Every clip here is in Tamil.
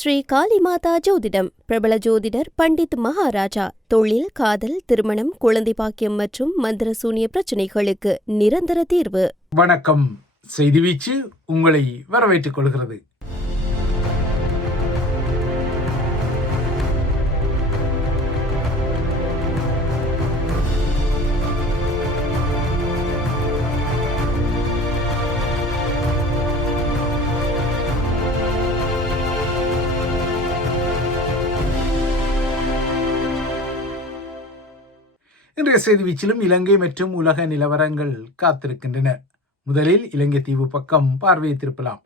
ஸ்ரீ காளிமாதா ஜோதிடம். பிரபல ஜோதிடர் பண்டித் மகாராஜா. தொழில், காதல், திருமணம், குழந்தை பாக்கியம் மற்றும் மந்திர சூனிய பிரச்சனைகளுக்கு நிரந்தர தீர்வு. வணக்கம். செய்தி வீச்சு உங்களை வரவேற்றுக் கொள்கிறது. இன்றைய செய்தி வீச்சிலும் இலங்கை மற்றும் உலக நிலவரங்கள் காத்திருக்கின்றன. முதலில் இலங்கை தீவு பக்கம் பார்வையை திருப்பலாம்.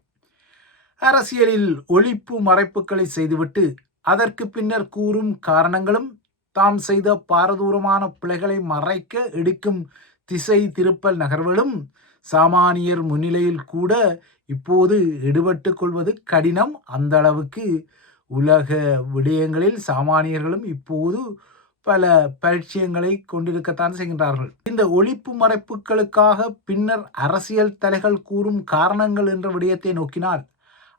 அரசியலில் ஒளிப்பு மறைப்புகளை செய்துவிட்டு அதற்கு பின்னர் கூறும் காரணங்களும் தாம் செய்த பாரதூரமான பிழைகளை மறைக்க எடுக்கும் திசை திருப்பல் நகர்வுகளும் சாமானியர் முன்னிலையில் கூட இப்போது எடுபட்டு கொள்வது கடினம். அந்த அளவுக்கு உலக விடயங்களில் சாமானியர்களும் இப்போது பல பரிச்சயங்களை கொண்டிருக்கத்தான் செய்கின்றார்கள். இந்த ஒளிப்பு மறைப்புகளுக்காக பின்னர் அரசியல் தலைகள் கூறும் காரணங்கள் என்ற விடயத்தை நோக்கினால்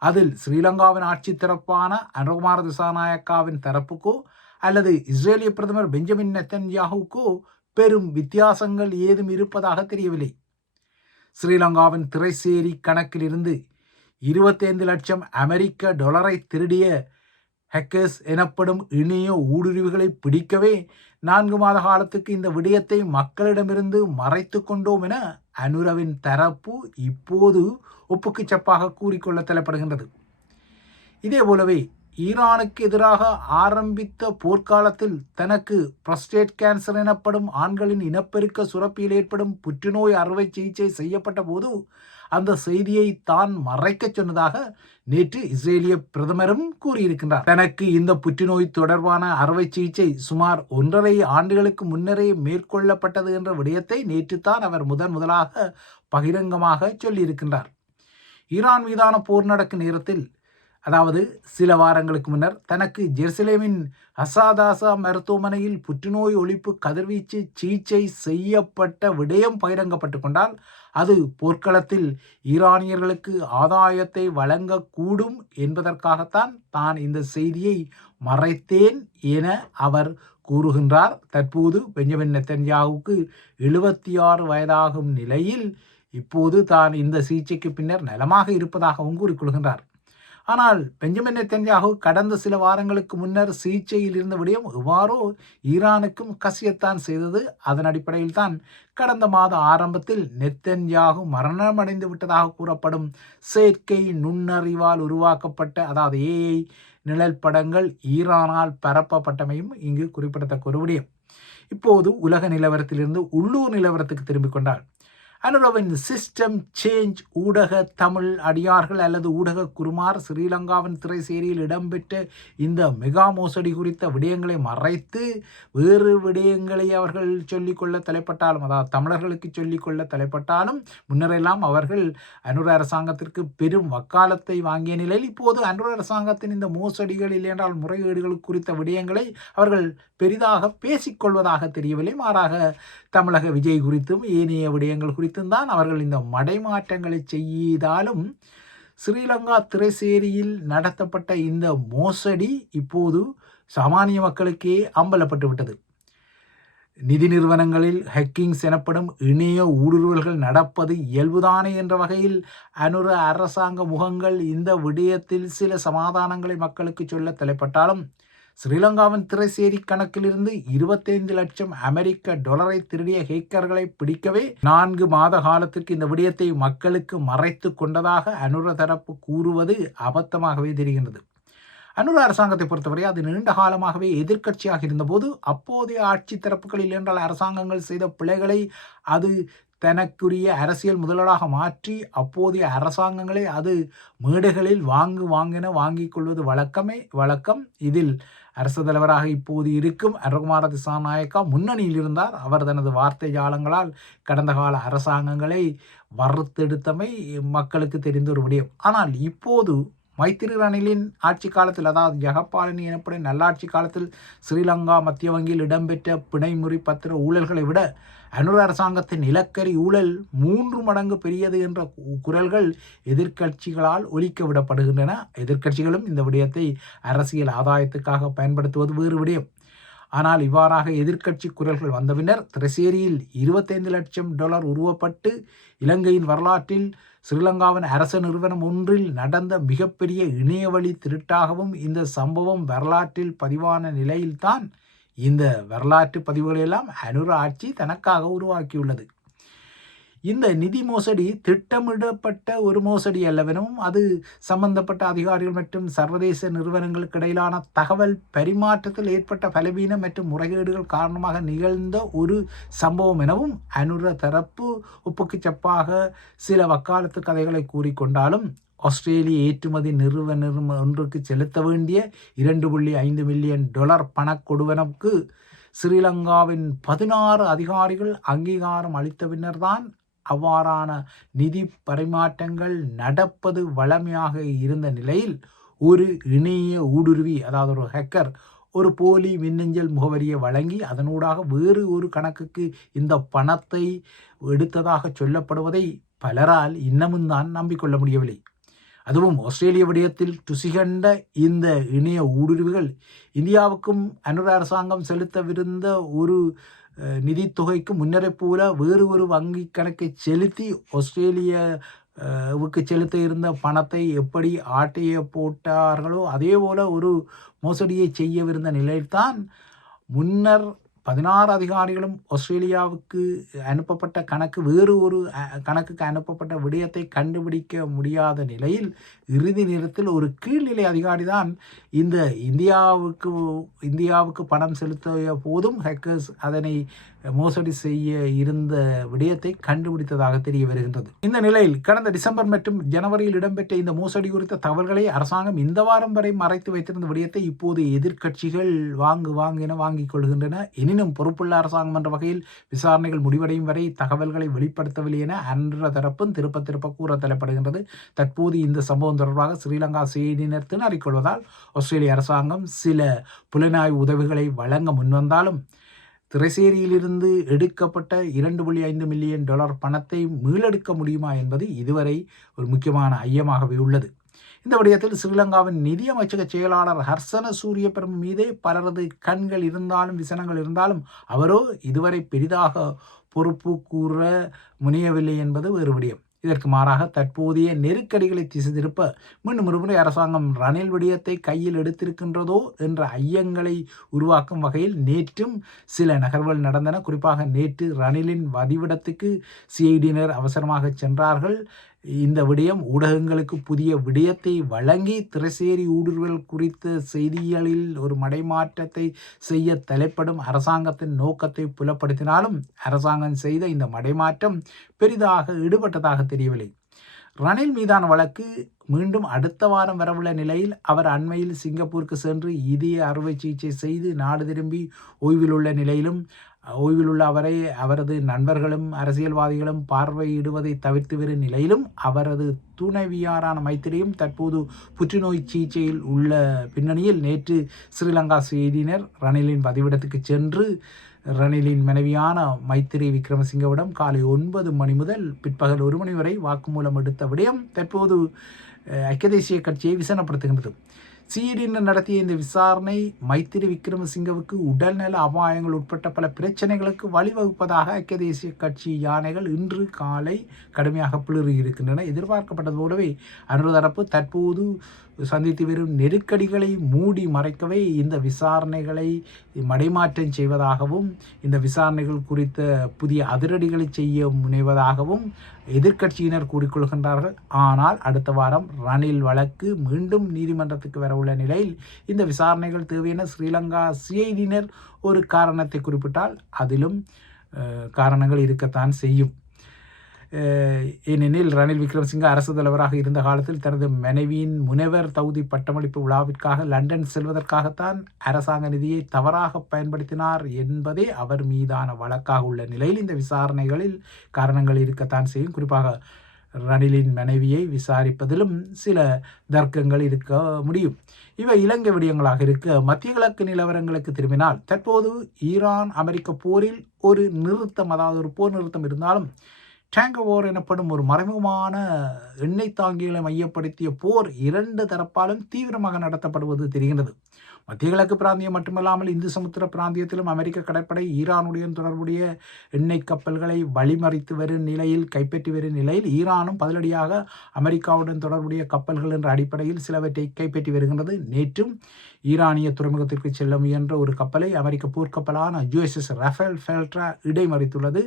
அதில் ஸ்ரீலங்காவின் ஆட்சி தரப்பான அனுரகுமார திசாநாயக்காவின் தரப்புக்கோ அல்லது இஸ்ரேலிய பிரதமர் பெஞ்சமின் நெத்தன்யாஹுக்கோ பெரும் வித்தியாசங்கள் ஏதும் இருப்பதாக தெரியவில்லை. ஸ்ரீலங்காவின் திரைசேரி கணக்கிலிருந்து 25 லட்சம் அமெரிக்க டாலரை திருடிய ஹேக்கர்ஸ் எனப்படும் இணைய ஊடுருவிகளை பிடிக்கவே 4 மாத காலத்துக்கு இந்த விடயத்தை மக்களிடமிருந்து மறைத்து கொண்டோம் என அனுரவின் தரப்பு இப்போது ஒப்புக்கு சப்பாக கூறிக்கொள்ள தலைப்படுகின்றது. இதே போலவே ஈரானுக்கு எதிராக ஆரம்பித்த போர்க்காலத்தில் தனக்கு புரோஸ்டேட் கேன்சர் எனப்படும் ஆண்களின் இனப்பெருக்க சுரப்பியில் ஏற்படும் புற்றுநோய் அறுவை சிகிச்சை செய்யப்பட்ட போது அந்த செய்தியை தான் மறைக்க சொன்னதாக நேற்று இஸ்ரேலிய பிரதமரும் கூறியிருக்கின்றார். தனக்கு இந்த புற்றுநோய் தொடர்பான அறுவை சிகிச்சை சுமார் 1.5 ஆண்டுகளுக்கு முன்னரே மேற்கொள்ளப்பட்டது என்ற விடயத்தை நேற்று தான் அவர் முதலாக பகிரங்கமாக சொல்லியிருக்கின்றார். ஈரான் மீதான போர் நடக்கும் நேரத்தில், அதாவது சில வாரங்களுக்கு முன்னர், தனக்கு ஜெருசலேமின் அசாதாசா மருத்துவமனையில் புற்றுநோய் ஒழிப்பு கதிர்வீச்சு சிகிச்சை செய்யப்பட்ட விடயம் பகிரங்கப்பட்டு கொண்டால் அது போர்க்களத்தில் ஈரானியர்களுக்கு ஆதாயத்தை வழங்கக்கூடும் என்பதற்காகத்தான் தான் இந்த செய்தியை மறைத்தேன் என அவர் கூறுகின்றார். தற்போது பெஞ்சமின் நெத்தன்யாஹுவுக்கு 76 வயதாகும் நிலையில் இப்போது தான் இந்த சிகிச்சைக்கு பின்னர் நலமாக இருப்பதாகவும் கூறிக்கொள்கின்றார். ஆனால் பெஞ்சமின் நெத்தன்யாஹு கடந்த சில வாரங்களுக்கு முன்னர் சிகிச்சையில் இருந்த விடயம் எவ்வாறோ ஈரானுக்கும் கசியத்தான் செய்தது. அதன் அடிப்படையில் தான் கடந்த மாத ஆரம்பத்தில் நெத்தன்யாஹு மரணமடைந்து விட்டதாக கூறப்படும் செயற்கை நுண்ணறிவால் உருவாக்கப்பட்ட, அதாவது ஏஐ நிழல் படங்கள் ஈரானால் பரப்பப்பட்டமையும் இங்கு குறிப்பிடத்தக்க ஒரு விடயம். இப்போது உலக நிலவரத்திலிருந்து உள்ளூர் நிலவரத்துக்கு திரும்பிக் கொண்டால், அனுரவின் சிஸ்டம் சேஞ்ச் ஊடக தமிழ் அடியார்கள் அல்லது ஊடக குருமார் ஸ்ரீலங்காவின் திரைசேரியில் இடம்பெற்ற இந்த மெகா மோசடி குறித்த விடயங்களை மறைத்து வேறு விடயங்களை அவர்கள் சொல்லிக்கொள்ள தலைப்பட்டாலும், அதாவது தமிழர்களுக்கு சொல்லிக்கொள்ள தலைப்பட்டாலும், முன்னரெல்லாம் அவர்கள் அனுர அரசாங்கத்திற்கு பெரும் வக்காலத்தை வாங்கிய நிலையில் இப்போது அனுர அரசாங்கத்தின் இந்த மோசடிகள் இல்லையென்றால் முறைகேடுகள் குறித்த விடயங்களை அவர்கள் பெரிதாக பேசிக்கொள்வதாக தெரியவில்லை. மாறாக தமிழக விஜய் குறித்தும் ஏனைய விடயங்கள் குறித்தும் தான் அவர்கள் இந்த மடைமாற்றங்களை செய்தாலும், ஸ்ரீலங்கா திரைசேரியில் நடத்தப்பட்ட இந்த மோசடி இப்போது சாமானிய மக்களுக்கே அம்பலப்பட்டு விட்டது. நிதி நிறுவனங்களில் ஹேக்கிங்ஸ் எனப்படும் இணைய ஊடுருவல்கள் நடப்பது இயல்புதானே என்ற வகையில் அனுர அரசாங்க முகங்கள் இந்த விடயத்தில் சில சமாதானங்களை மக்களுக்கு சொல்ல தலைப்பட்டாலும், ஸ்ரீலங்காவின் திரைசேரி கணக்கிலிருந்து 25 லட்சம் அமெரிக்க டாலரை திருடிய ஹேக்கர்களை பிடிக்கவே 4 மாத காலத்திற்கு இந்த விடயத்தை மக்களுக்கு மறைத்து கொண்டதாக அனுர தரப்பு கூறுவது அபத்தமாகவே தெரிகின்றது. அனுர அரசாங்கத்தை பொறுத்தவரை அது நீண்ட காலமாகவே எதிர்க்கட்சியாக இருந்தபோது அப்போதைய ஆட்சி தரப்புகளில் என்றால் அரசாங்கங்கள் செய்த பிழைகளை அது தனக்குரிய அரசியல் முதலீடாக மாற்றி அப்போதைய அரசாங்கங்களே அது மேடைகளில் வாங்கிக் கொள்வது வழக்கம். இதில் அரசு தலைவராக இப்போது இருக்கும் அனுரகுமார திசாநாயக்கா முன்னணியில் இருந்தார். அவர் தனது வார்த்தை ஜாலங்களால் கடந்த கால அரசாங்கங்களை வறுத்தெடுத்தமை மக்களுக்கு தெரிந்த ஒரு விடயம். ஆனால் இப்போது மைத்திரி ரணிலின் ஆட்சி காலத்தில், அதாவது ஜெகபாலனி எனப்படும் நல்லாட்சி காலத்தில் ஸ்ரீலங்கா மத்திய வங்கியில் இடம்பெற்ற பிணைமுறி பத்திர ஊழல்களை விட அனுர அரசாங்கத்தின் நிலக்கரி ஊழல் 3 மடங்கு பெரியது என்ற குரல்கள் எதிர்க்கட்சிகளால் ஒலிக்க விடப்படுகின்றன. எதிர்க்கட்சிகளும் இந்த விடயத்தை அரசியல் ஆதாயத்துக்காக பயன்படுத்துவது வேறு விடயம். ஆனால் இவ்வாறாக எதிர்க்கட்சி குரல்கள் வந்த பின்னர் திரைசேரியில் $25 லட்சம் உருவப்பட்டு இலங்கையின் வரலாற்றில் ஸ்ரீலங்காவின் அரச நிறுவனம் ஒன்றில் நடந்த மிகப்பெரிய இணையவழி திருட்டாகவும் இந்த சம்பவம் வரலாற்றில் பதிவான நிலையில்தான் இந்த வரலாற்று பதிவுகளெல்லாம் அனுர ஆட்சி தனக்காக உருவாக்கியுள்ளது. இந்த நிதி மோசடி திட்டமிடப்பட்ட ஒரு மோசடி அல்லவெனும் அது சம்பந்தப்பட்ட அதிகாரிகள் மற்றும் சர்வதேச நிறுவனங்களுக்கு இடையிலான தகவல் பரிமாற்றத்தில் ஏற்பட்ட பலவீனம் மற்றும் முறைகேடுகள் காரணமாக நிகழ்ந்த ஒரு சம்பவம் எனவும் அனுர தரப்பு ஒப்புக்கு சப்பாக சில வக்காலத்து கதைகளை கூறிக்கொண்டாலும் ஆஸ்திரேலிய ஏற்றுமதி நிறுவனம் ஒன்றுக்கு செலுத்த வேண்டிய $2.5 மில்லியன் பணக்கொடுவனவுக்கு ஸ்ரீலங்காவின் 16 அதிகாரிகள் அங்கீகாரம் அளித்த பின்னர்தான் அவ்வாறான நிதி பரிமாற்றங்கள் நடப்பது வழமையாக இருந்த நிலையில் ஒரு இணைய ஊடுருவி, அதாவது ஒரு ஹேக்கர், ஒரு போலி மின்னஞ்சல் முகவரியை வழங்கி அதனூடாக வேறு ஒரு கணக்குக்கு இந்த பணத்தை எடுத்ததாக சொல்லப்படுவதை பலரால் இன்னமும் தான் நம்பிக்கொள்ள முடியவில்லை. அதுவும் ஆஸ்திரேலிய விடயத்தில் துசிகண்ட இந்த இணைய ஊடுருவிகள் இந்தியாவுக்கும் அனுர அரசாங்கம் செலுத்தவிருந்த ஒரு நிதித்தொகைக்கு முன்னரே போல வேறு ஒரு வங்கி கணக்கை செலுத்தி ஆஸ்திரேலியாவுக்கு செலுத்த இருந்த பணத்தை எப்படி ஆட்டைய போட்டார்களோ அதே போல ஒரு மோசடியை செய்யவிருந்த நிலையில்தான் முன்னர் 16 அதிகாரிகளும் ஆஸ்திரேலியாவுக்கு அனுப்பப்பட்ட கணக்கு வேறு ஒரு கணக்குக்கு அனுப்பப்பட்ட விடயத்தை கண்டுபிடிக்க முடியாத நிலையில் இறுதி நேரத்தில் ஒரு கீழ்நிலை அதிகாரி தான் இந்த இந்தியாவுக்கு பணம் செலுத்திய போதும் ஹேக்கர்ஸ் அதனை மோசடி செய்ய இருந்த விடயத்தை கண்டுபிடித்ததாக தெரிய வருகின்றது. இந்த நிலையில் கடந்த டிசம்பர் மற்றும் ஜனவரியில் இடம்பெற்ற இந்த மோசடி குறித்த தகவல்களை அரசாங்கம் இந்த வாரம் வரை மறைத்து வைத்திருந்த விடயத்தை இப்போது எதிர்க்கட்சிகள் என வாங்கிக் கொள்கின்றன. எனினும் பொறுப்புள்ள அரசாங்கம் என்ற வகையில் விசாரணைகள் முடிவடையும் வரை தகவல்களை வெளிப்படுத்தவில்லை என அன்ற தரப்பும் திருப்ப கூற தலைப்படுகின்றது. தற்போது இந்த சம்பவம் தொடர்பாக ஸ்ரீலங்கா செய்தியினர் திணறிக்கொள்வதால் ஆஸ்திரேலிய அரசாங்கம் சில புலனாய்வு உதவிகளை வழங்க முன்வந்தாலும் திரைசேரியிலிருந்து எடுக்கப்பட்ட $2.5 மில்லியன் பணத்தை மீளெடுக்க முடியுமா என்பது இதுவரை ஒரு முக்கியமான ஐயமாகவே உள்ளது. இந்த விடயத்தில் ஸ்ரீலங்காவின் நிதியமைச்சக செயலாளர் ஹர்சன சூரியபிரம மீதே பலரது கண்கள் இருந்தாலும் விசனங்கள் இருந்தாலும் அவரோ இதுவரை பெரிதாக பொறுப்பு கூற முனையவில்லை என்பது வேறு விடயம். இதற்கு மாறாக தற்போதைய நெருக்கடிகளை திசை திருப்ப மீண்டும் ஒருமுறை அரசாங்கம் ரணில் விடயத்தை கையில் எடுத்திருக்கின்றதோ என்ற ஐயங்களை உருவாக்கும் வகையில் நேற்றும் சில நகர்வுகள் நடந்தன. குறிப்பாக நேற்று ரணிலின் வதிவிடத்துக்கு சிஐடியினர் அவசரமாக சென்றார்கள். இந்த விடயம் ஊடகங்களுக்கு புதிய விடயத்தை வழங்கி திரைசேரி ஊடுருவல் குறித்த செய்திகளில் ஒரு மடைமாற்றத்தை செய்ய தலைப்படும் அரசாங்கத்தின் நோக்கத்தை புலப்படுத்தினாலும் அரசாங்கம் செய்த இந்த மடைமாற்றம் பெரிதாக ஈடுபட்டதாக தெரியவில்லை. ரணில் மீதான வழக்கு மீண்டும் அடுத்த வாரம் வரவுள்ள நிலையில் அவர் அண்மையில் சிங்கப்பூருக்கு சென்று இதய அறுவை சிகிச்சை செய்து நாடு திரும்பி ஓய்வில் உள்ள நிலையிலும் ஓய்வில் உள்ள அவரது நண்பர்களும் அரசியல்வாதிகளும் பார்வையிடுவதை தவிர்த்து வரும் நிலையிலும் அவரது துணைவியாரான மைத்திரியும் தற்போது புற்றுநோய் சிகிச்சையில் உள்ள பின்னணியில் நேற்று ஸ்ரீலங்கா செய்தியினர் ரணிலின் பதிவிடத்துக்கு சென்று ரணிலின் மனைவியான மைத்திரி விக்ரமசிங்கவிடம் காலை 9 மணி முதல் பிற்பகல் 1 மணி வரை வாக்குமூலம் எடுத்த விடயம் தற்போது ஐக்கிய தேசிய கட்சியை விசனப்படுத்துகின்றது. சிஐடியினர் நடத்திய இந்த விசாரணை மைத்திரி விக்ரமசிங்கவுக்கு உடல்நல அபாயங்கள் உட்பட்ட பல பிரச்சனைகளுக்கு வழிவகுப்பதாக ஐக்கிய தேசிய கட்சி யானைகள் இன்று காலை கடுமையாக பிளறியிருக்கின்றன. எதிர்பார்க்கப்பட்டது போலவே அனுர தரப்பு தற்போது சந்தித்து வரும் நெருக்கடிகளை மூடி மறைக்கவே இந்த விசாரணைகளை மடைமாற்றம் செய்வதாகவும் இந்த விசாரணைகள் குறித்த புதிய அதிரடிகளை செய்ய முனைவதாகவும் எதிர்க்கட்சியினர் கூறிக்கொள்கின்றார்கள். ஆனால் அடுத்த வாரம் ரணில் வழக்கு மீண்டும் நீதிமன்றத்துக்கு வரவுள்ள நிலையில் இந்த விசாரணைகள் தேவையென ஸ்ரீலங்கா சிஐடியினர் ஒரு காரணத்தை குறிப்பிட்டால் அதிலும் காரணங்கள் இருக்கத்தான் செய்யும். ஏனெனில் ரணில் விக்ரமசிங்க அரசு தலைவராக இருந்த காலத்தில் தனது மனைவியின் முனைவர் தகுதி பட்டமளிப்பு விழாவிற்காக லண்டன் செல்வதற்காகத்தான் அரசாங்க நிதியை தவறாக பயன்படுத்தினார் என்பதே அவர் மீதான வழக்காக உள்ள நிலையில் இந்த விசாரணைகளில் காரணங்கள் இருக்கத்தான் செய்யும். குறிப்பாக ரணிலின் மனைவியை விசாரிப்பதிலும் சில தர்க்கங்கள் இருக்க முடியும். இவை இலங்கை விடயங்களாக இருக்க, மத்திய கிழக்கு நிலவரங்களுக்கு திரும்பினால் தற்போது ஈரான் அமெரிக்க போரில் ஒரு நிறுத்தம், அதாவது ஒரு போர் நிறுத்தம் இருந்தாலும் டேங்கோ போர் எனப்படும் ஒரு மறைமுகமான எண்ணெய் தாங்கிகளை மையப்படுத்திய போர் இரண்டு தரப்பாலும் தீவிரமாக நடத்தப்படுவது தெரிகின்றது. மத்திய கிழக்கு பிராந்தியம் மட்டுமல்லாமல் இந்து சமுத்திர பிராந்தியத்திலும் அமெரிக்க கடற்படை ஈரானுடன் தொடர்புடைய எண்ணெய் கப்பல்களை வழிமறித்து வரும் நிலையில், கைப்பற்றி வரும் நிலையில், ஈரானும் பதிலடியாக அமெரிக்காவுடன் தொடர்புடைய கப்பல்கள் என்ற அடிப்படையில் சிலவற்றை கைப்பற்றி வருகின்றது. நேற்றும் ஈரானிய துறைமுகத்திற்கு செல்ல முயன்ற ஒரு கப்பலை அமெரிக்க போர்க்கப்பலான USS ரஃபேல் ஃபெல்ட்ரா இடைமறித்துள்ளது.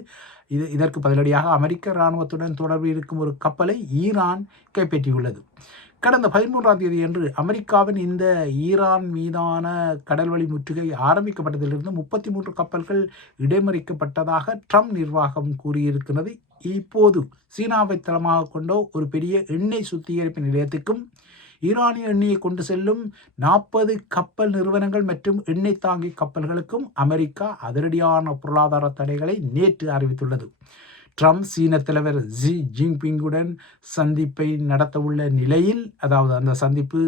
இதற்கு பதிலடியாக அமெரிக்க இராணுவத்துடன் தொடர்பு இருக்கும் ஒரு கப்பலை ஈரான் கைப்பற்றியுள்ளது. கடந்த 13ஆம் தேதி அன்று அமெரிக்காவின் இந்த ஈரான் மீதான கடல்வழி முற்றுகை ஆரம்பிக்கப்பட்டதிலிருந்து 33 கப்பல்கள் இடைமறிக்கப்பட்டதாக ட்ரம்ப் நிர்வாகம் கூறியிருக்கிறது. இப்போது சீனாவை தளமாக கொண்ட ஒரு பெரிய எண்ணெய் சுத்திகரிப்பு நிலையத்துக்கும் ஈரானிய எண்ணெயை கொண்டு செல்லும் 40 கப்பல் நிறுவனங்கள் மற்றும் எண்ணெய் தாங்கி கப்பல்களுக்கும் அமெரிக்கா அதிரடியான பொருளாதார தடைகளை நேற்று அறிவித்துள்ளது. ட்ரம்ப் சீன தலைவர் ஜி ஜின்பிங்குடன் சந்திப்பை நடத்தவுள்ள நிலையில், அதாவது அந்த சந்திப்பு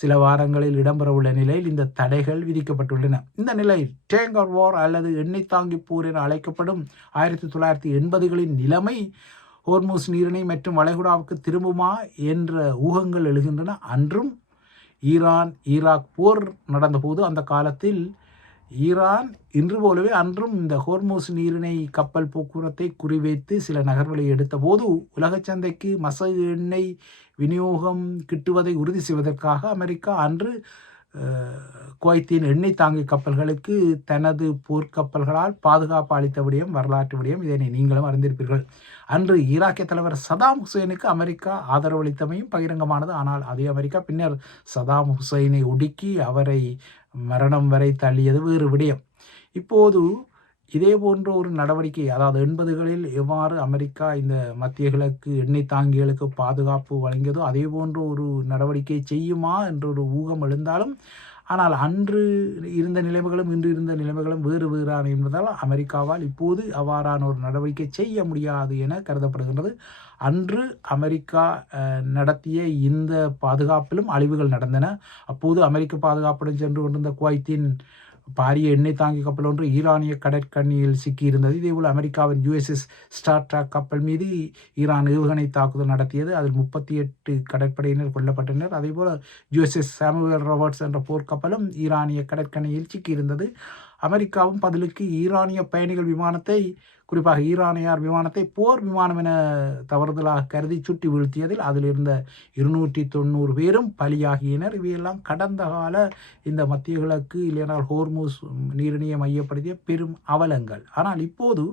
சில வாரங்களில் இடம்பெறவுள்ள நிலையில் இந்த தடைகள் விதிக்கப்பட்டுள்ளன. இந்த நிலையில் டேங்கர் வார் அல்லது எண்ணெய் தாங்கி போர் என அழைக்கப்படும் 1980களின் நிலைமை ஹோர்முஸ் நீரிணை மற்றும் வளைகுடாவுக்கு திரும்புமா என்ற ஊகங்கள் எழுகின்றன. அன்றும் ஈரான் ஈராக் போர் நடந்தபோது அந்த காலத்தில் ஈரான் இன்று போலவே அன்றும் இந்த ஹோர்முஸ் நீரிணை கப்பல் போக்குவரத்தை குறிவைத்து சில நகர்வுகளை எடுத்த போது உலக சந்தைக்கு மசகு எண்ணெய் விநியோகம் கிட்டுவதை உறுதி செய்வதற்காக அமெரிக்கா அன்று குவைத்தின் எண்ணெய் தாங்கி கப்பல்களுக்கு தனது போர்க்கப்பல்களால் பாதுகாப்பு அளித்த விடயம் வரலாற்று விடயம். இதனை நீங்களும் அறிந்திருப்பீர்கள். அன்று ஈராக்கிய தலைவர் சதாம் ஹுசைனுக்கு அமெரிக்கா ஆதரவு அளித்தமையும் பகிரங்கமானது. ஆனால் அதே அமெரிக்கா பின்னர் சதாம் ஹுசைனை ஒடுக்கி அவரை மரணம் வரை தள்ளியது வேறு விடயம். இப்போது இதே போன்ற ஒரு நடவடிக்கை, அதாவது 80களில் எவ்வாறு அமெரிக்கா இந்த மத்திய கிழக்கு எண்ணெய் தாங்கிகளுக்கு பாதுகாப்பு வழங்கியதோ அதே போன்ற ஒரு நடவடிக்கை செய்யுமா என்ற ஒரு ஊகம் எழுந்தாலும், ஆனால் அன்று இருந்த நிலைமைகளும் இன்று இருந்த நிலைமைகளும் வேறு வேறான என்பதால் அமெரிக்காவால் இப்போது அவ்வாறான ஒரு நடவடிக்கை செய்ய முடியாது என கருதப்படுகின்றது. அன்று அமெரிக்கா நடத்திய இந்த பாதுகாப்பிலும் அழிவுகள் நடந்தன. அப்போது அமெரிக்க பாதுகாப்புடன் சென்று கொண்டிருந்த குவைத்தின் பாரிய எண்ணெய் தாங்கி கப்பல் ஒன்று ஈரானிய கடற்கண்ணியில் சிக்கியிருந்தது. இதேபோல் அமெரிக்காவின் USS ஸ்டார் ட்ராக் கப்பல் மீது ஈரான் ஏவுகணை தாக்குதல் நடத்தியது. அதில் 38 கடற்படையினர் கொல்லப்பட்டனர். அதேபோல் USS சாமுவேல் ராபர்ட்ஸ் என்ற போர்க்கப்பலும் ஈரானிய கடற்கண்ணியில் சிக்கியிருந்தது. அமெரிக்காவும் பதிலுக்கு ஈரானிய பயணிகள் விமானத்தை, குறிப்பாக ஈரானியார் விமானத்தை போர் விமானம் என தவறுதலாக கருதி சுட்டி வீழ்த்தியதில் அதில் இருந்த 290 பேரும் பலியாகினர். இவையெல்லாம் கடந்த கால இந்த மத்திய கிழக்கு இல்லையானால் ஹோர்முஸ் நீரிணையை மையப்படுத்திய பெரும் அவலங்கள். ஆனால் இப்போது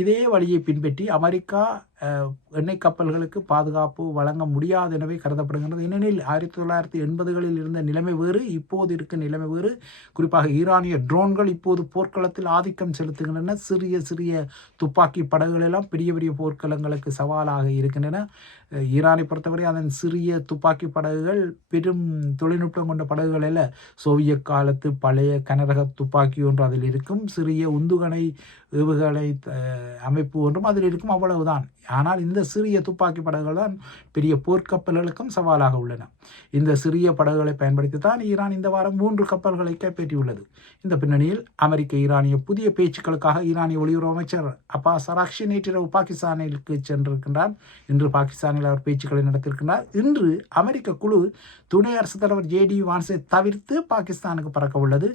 இதே வழியை பின்பற்றி அமெரிக்கா எண்ணெய் கப்பல்களுக்கு பாதுகாப்பு வழங்க முடியாது எனவே கருதப்படுகின்றது. ஏனெனில் 1980களில் இருந்த நிலைமை வேறு, இப்போது இருக்கும் நிலைமை வேறு. குறிப்பாக ஈரானிய ட்ரோன்கள் இப்போது போர்க்களத்தில் ஆதிக்கம் செலுத்துகின்றன. சிறிய சிறிய துப்பாக்கி படகுகள் எல்லாம் பெரிய பெரிய போர்க்களங்களுக்கு சவாலாக இருக்கின்றன. ஈரானை பொறுத்தவரை அதன் சிறிய துப்பாக்கி படகுகள் பெரும் தொழில்நுட்பம் கொண்ட படகுகள் அல்ல. சோவியத் காலத்து பழைய கனரக துப்பாக்கி ஒன்று அதில் இருக்கும், சிறிய உந்துகணை ஏவுகணை அமைப்பு ஒன்றும் அதில் இருக்கும், அவ்வளவுதான். ஆனால் இந்த சிறிய துப்பாக்கி படகுகள் தான் பெரிய போர்க்கப்பல்களுக்கும் சவாலாக உள்ளன. இந்த சிறிய படகுகளை பயன்படுத்தி தான் ஈரான் இந்த வாரம் 3 கப்பல்களை கைப்பற்றியுள்ளது. இந்த பின்னணியில் அமெரிக்க ஈரானிய புதிய பேச்சுக்களுக்காக ஈரானிய வெளியுறவு அமைச்சர் அப்பாஸ் அராக்ஷி நேற்றிரவு பாகிஸ்தானிற்கு சென்றிருக்கின்றார். இன்று பாகிஸ்தானில் அவர் பேச்சுக்களை நடத்தியிருக்கின்றார். இன்று அமெரிக்க குழு துணை அரசுத் தலைவர் JD வான்ஸை தவிர்த்து பாகிஸ்தானுக்கு பறக்க உள்ளது.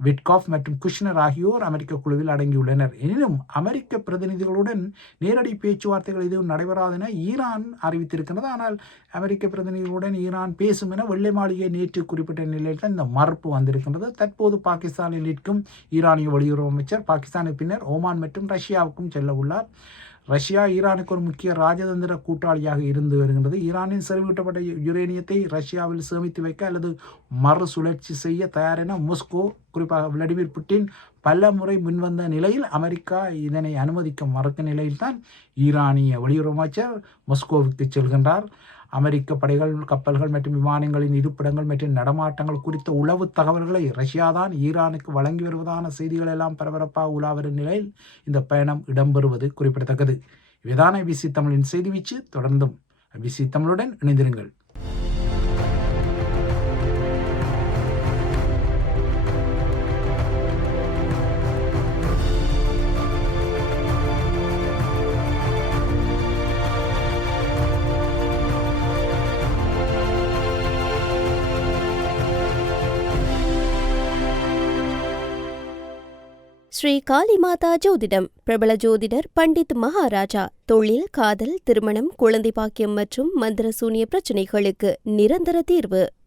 விட்காஃப் மற்றும் குஷ்னர் ஆகியோர் அமெரிக்க குழுவில் அடங்கியுள்ளனர். எனினும் அமெரிக்க பிரதிநிதிகளுடன் நேரடி பேச்சுவார்த்தைகள் எதுவும் நடைபெறாது என ஈரான் அறிவித்திருக்கிறது. ஆனால் அமெரிக்க பிரதிநிதிகளுடன் ஈரான் பேசும் என வெள்ளை மாளிகை நேற்று குறிப்பிட்ட நிலையில் தான் இந்த மறுப்பு வந்திருக்கின்றது. தற்போது பாகிஸ்தானில் நிற்கும் ஈரானிய வெளியுறவு அமைச்சர் பாகிஸ்தானுக்கு பின்னர் ஓமான் மற்றும் ரஷ்யாவுக்கும் செல்ல உள்ளார். ரஷ்யா ஈரானுக்கு ஒரு முக்கிய ராஜதந்திர கூட்டாளியாக இருந்து வருகின்றது. ஈரானின் செறிவூட்டப்பட்ட யுரேனியத்தை ரஷ்யாவில் சேமித்து வைக்க அல்லது மறுசுழற்சி செய்ய தயார் என மாஸ்கோ, குறிப்பாக விளாடிமிர் புட்டின் பல முறை முன்வந்த நிலையில் அமெரிக்கா இதனை அனுமதிக்க மறுக்கும் நிலையில்தான் ஈரானிய வெளியுறவு அமைச்சர் மாஸ்கோவுக்கு செல்கின்றார். அமெரிக்க படைகள், கப்பல்கள் மற்றும் விமானங்களின் இருப்பிடங்கள் மற்றும் நடமாட்டங்கள் குறித்த உளவு தகவல்களை ரஷ்யா தான் ஈரானுக்கு வழங்கி வருவதான செய்திகள் எல்லாம் பரபரப்பாக உலாவரும் நிலையில் இந்த பயணம் இடம்பெறுவது குறிப்பிடத்தக்கது. இவைதான் ஐபிசி தமிழின் செய்தி வீச்சு. தொடர்ந்தும் ஐபிசி தமிழுடன் இணைந்திருங்கள். ஸ்ரீ காளிமாதா ஜோதிடம் பிரபல ஜோதிடர் பண்டித் மகாராஜா. தொழில், காதல், திருமணம், குழந்தை பாக்கியம் மற்றும் மந்திர சூனிய பிரச்சினைகளுக்கு நிரந்தர தீர்வு.